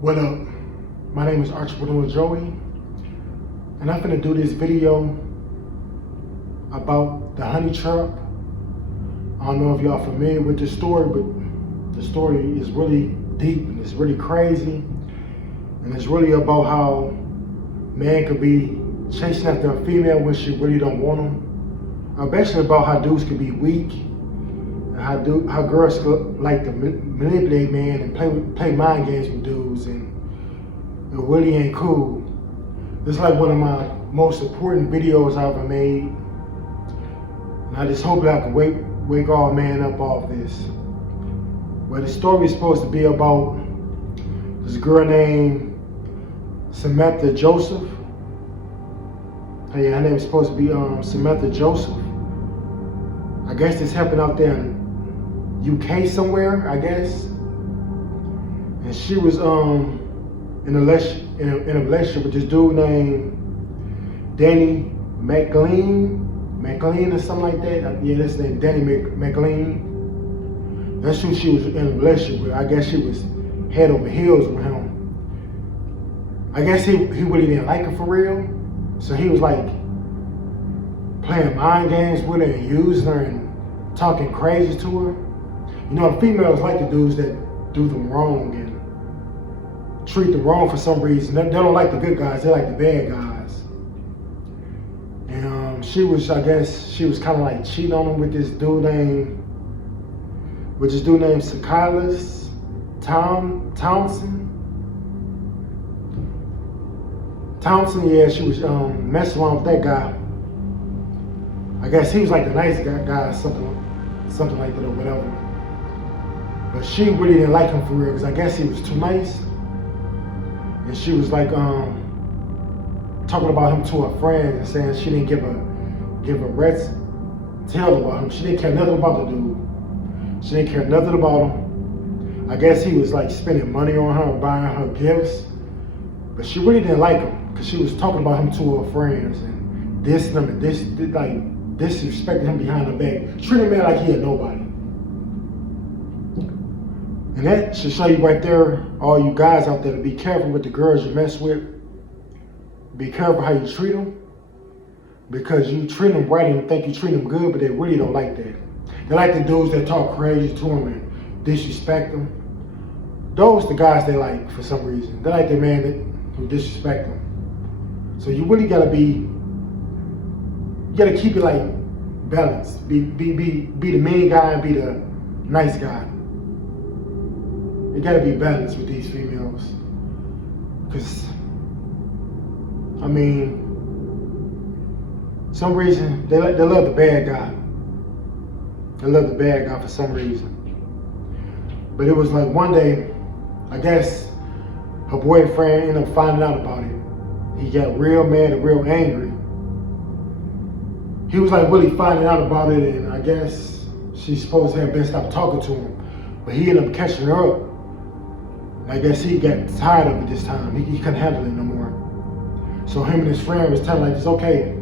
What up? My name is Entrepreneur Joey, and I'm finna do this video about the honey trap. I don't know if y'all familiar with this story, but the story is really deep and it's really crazy, and it's really about how man could be chasing after a female when she really don't want them. Basically about how dudes could be weak, and how girls like to manipulate man and play mind games with dudes, and it really ain't cool. It's like one of my most important videos I ever made, and I just hope that I can wake all man up off this. But the story is supposed to be about this girl named Samantha Joseph. Hey, her name is supposed to be Samantha Joseph. I guess this happened out there in UK somewhere, I guess. And she was in a relationship with this dude named Danny McLean or something like that. Yeah, that's his name, Danny McLean. That's who she was in a relationship with. I guess she was head over heels with him. I guess he really didn't like her for real. So he was like playing mind games with her and using her and talking crazy to her. You know, the females like the dudes that do them wrong and treat them wrong for some reason. They don't like the good guys, they like the bad guys. And she was kind of like cheating on him with this dude named Silas Townsend, yeah, she was messing around with that guy. I guess he was like the nice guy, something like that or whatever. But she really didn't like him for real, because I guess he was too nice. And she was like talking about him to her friends and saying she didn't give a rat's tail about him. She didn't care nothing about the dude. She didn't care nothing about him. I guess he was like spending money on her, buying her gifts. But she really didn't like him, because she was talking about him to her friends and dissing him and like disrespecting him behind her back, treating him like he had nobody. And that should show you right there, all you guys out there, to be careful with the girls you mess with. Be careful how you treat them, because you treat them right and think you treat them good, but they really don't like that. They like the dudes that talk crazy to them and disrespect them. Those the guys they like for some reason. They like the man who disrespect them. So you really gotta keep it like balanced. Be the mean guy and be the nice guy. You gotta be balanced with these females, because I mean, some reason they love the bad guy. They love the bad guy for some reason. But it was like one day, I guess her boyfriend ended up finding out about it. He got real mad and real angry. He was like really finding out about it, and I guess she's supposed to have been stopped talking to him, but he ended up catching her up. I guess he got tired of it this time. He couldn't handle it no more. So him and his friend was telling like, it's okay,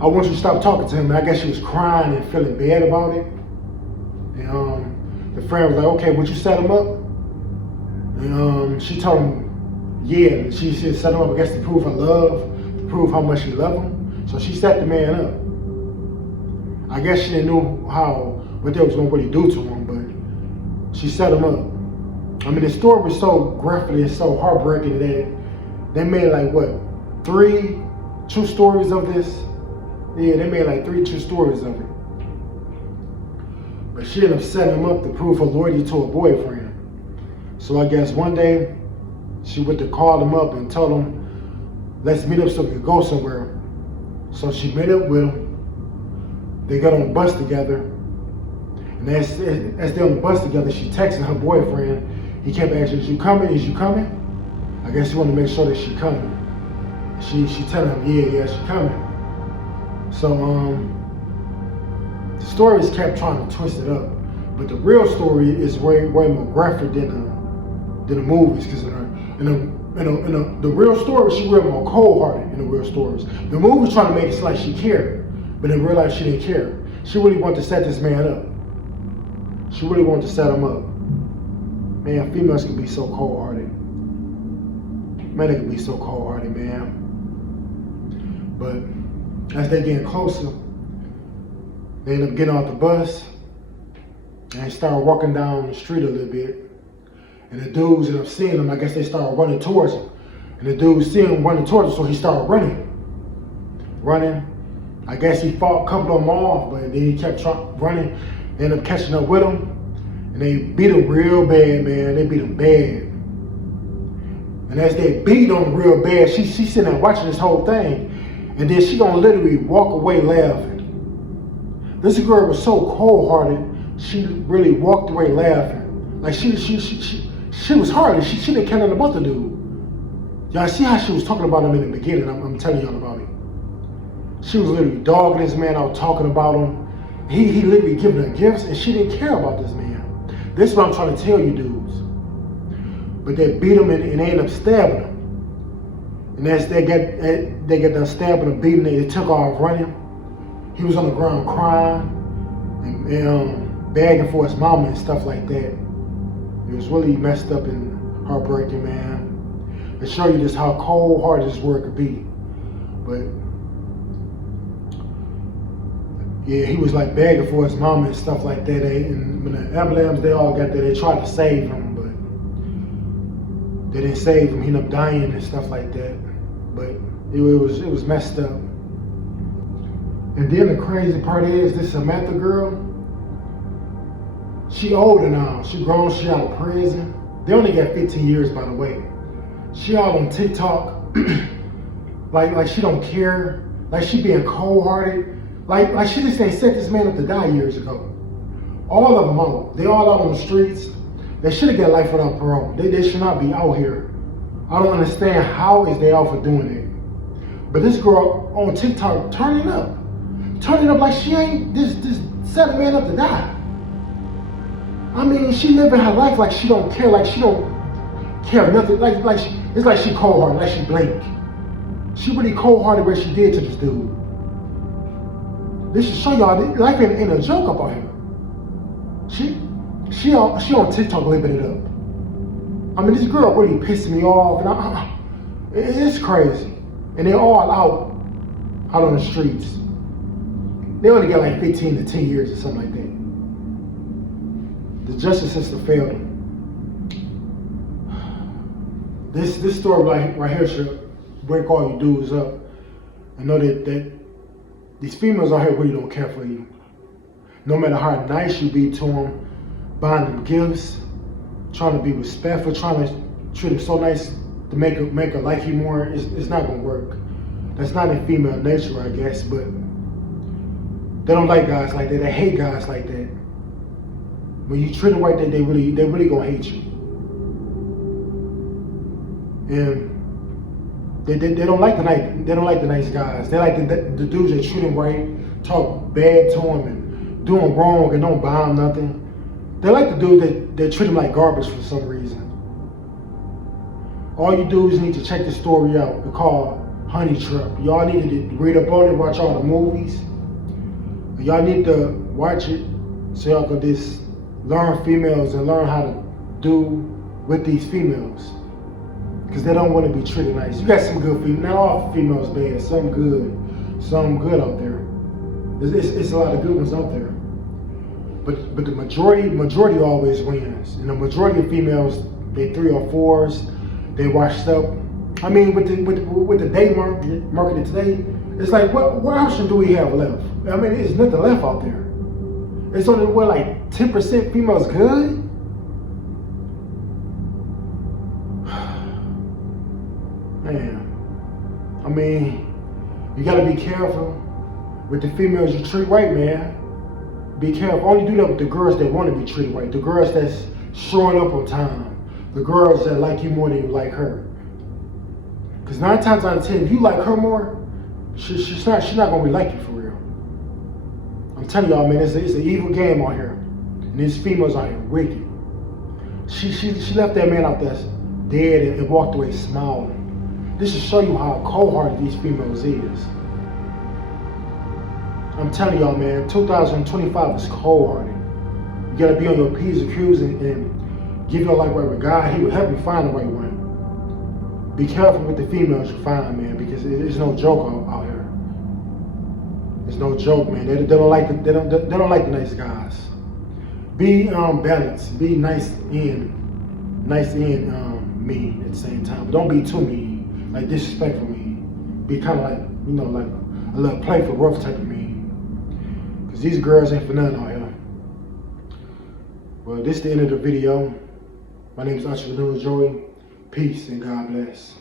I want you to stop talking to him. And I guess she was crying and feeling bad about it. And the friend was like, okay, would you set him up? And she told him, yeah. She set him up, I guess, to prove her love, to prove how much she loved him. So she set the man up. I guess she didn't know what they was gonna really do to him, but she set him up. I mean, the story was so graphic and so heartbreaking that they made like 3 true stories of this. Yeah, they made like 3 true stories of it. But she ended up setting him up to prove her loyalty to her boyfriend. So I guess one day she went to call him up and told him, let's meet up so we could go somewhere. So she met up with him. They got on the bus together. And as they're on the bus together, she texted her boyfriend. He kept asking, is you coming? Is you coming? I guess he wanted to make sure that she coming. She telling him, yeah, she coming. So the stories kept trying to twist it up, but the real story is way more graphic than the movies, because the real story, she real more cold-hearted in the real stories. The movie's trying to make it seem like she cared, but in real life she didn't care. She really wanted to set this man up. She really wanted to set him up. Man, females can be so cold-hearted. Man, they can be so cold-hearted, man. But as they getting closer, they end up getting off the bus and start walking down the street a little bit. And the dudes end up seeing them. I guess they start running towards him. And the dude see him running towards him, so he started running. I guess he fought a couple of them off, but then he kept running. They ended up catching up with him. And they beat him real bad, man. They beat him bad. And as they beat him real bad, she's sitting there watching this whole thing. And then she gonna literally walk away laughing. This girl was so cold-hearted, she really walked away laughing. Like she was hard. She didn't care nothing about the dude. Y'all see how she was talking about him in the beginning. I'm telling y'all about it. She was literally dogging this man out, talking about him. He literally giving her gifts, and she didn't care about this man. This is what I'm trying to tell you dudes. But they beat him and they end up stabbing him. And as they get done stabbing him, beating him, they took off running. He was on the ground crying and begging for his mama and stuff like that. It was really messed up and heartbreaking, man. To show you just how cold-hearted this word could be. But yeah, he was like begging for his mama and stuff like that. And when the ambulance, they all got there, they tried to save him, but they didn't save him. He ended up dying and stuff like that. But it was messed up. And then the crazy part is, this Samantha girl, she older now. She grown, she out of prison. They only got 15 years, by the way. She all on TikTok, like she don't care, like she being cold-hearted, like she just ain't set this man up to die years ago. All of them out. They all out on the streets. They should have got life without parole. They should not be out here. I don't understand how is they out for doing it. But this girl on TikTok turning up like she ain't this setting man up to die. I mean, she living her life like she don't care, like she don't care nothing, it's like she cold-hearted, like she blinked. She really cold-hearted what she did to this dude. This should show y'all life ain't a joke up out here. She on TikTok living it up. I mean, this girl really pissed me off, and it's crazy. And they're all out on the streets. They only got like 15 to 10 years or something like that. The justice system failed them. This story right here should break all you dudes up and know that these females out here really don't care for you. No matter how nice you be to them, buying them gifts, trying to be respectful, trying to treat them so nice to make her like you more, it's not gonna work. That's not in female nature, I guess, but they don't like guys like that. They hate guys like that. When you treat them right, they really gonna hate you. And they don't like the nice guys. They like the dudes that treat them right, talk bad to them, and do them wrong and don't buy them nothing. They like the dudes that treat them like garbage for some reason. All you dudes need to check this story out. It's called Honey Trap. Y'all need to read up on it, watch all the movies. Y'all need to watch it so y'all can just learn females and learn how to do with these females. Because they don't want to be treated nice. You got some good females. Not all females bad. Some good out there. It's a lot of good ones out there. But the majority always wins. And the majority of females, they 3 or 4s, they washed up. I mean, with the day market today, it's like what option do we have left? I mean, there's nothing left out there. It's only like 10% females good. Man, I mean, you gotta be careful with the females you treat right, man. Be careful. Only do that with the girls that want to be treated right. The girls that's showing up on time. The girls that like you more than you like her. Because 9 times out of 10, if you like her more, she's not gonna be like you for real. I'm telling y'all, man, it's an evil game out here, and these females out here wicked. She left that man out there dead and walked away smiling. This should show you how cold-hearted these females is. I'm telling y'all, man, 2025 is cold-hearted. You gotta be on your P's and Q's and give your life right with God, He will help you find the right one. Be careful with the females you find, man, because it's no joke out here. It's no joke, man. They don't like the nice guys. Be balanced. Be nice and mean at the same time. But don't be too mean, like disrespectful mean. Be kind of like, you know, like a little playful, rough type of mean. Because these girls ain't for nothing out here. Well, this is the end of the video. My name is Entrepreneur Joey. Peace and God bless.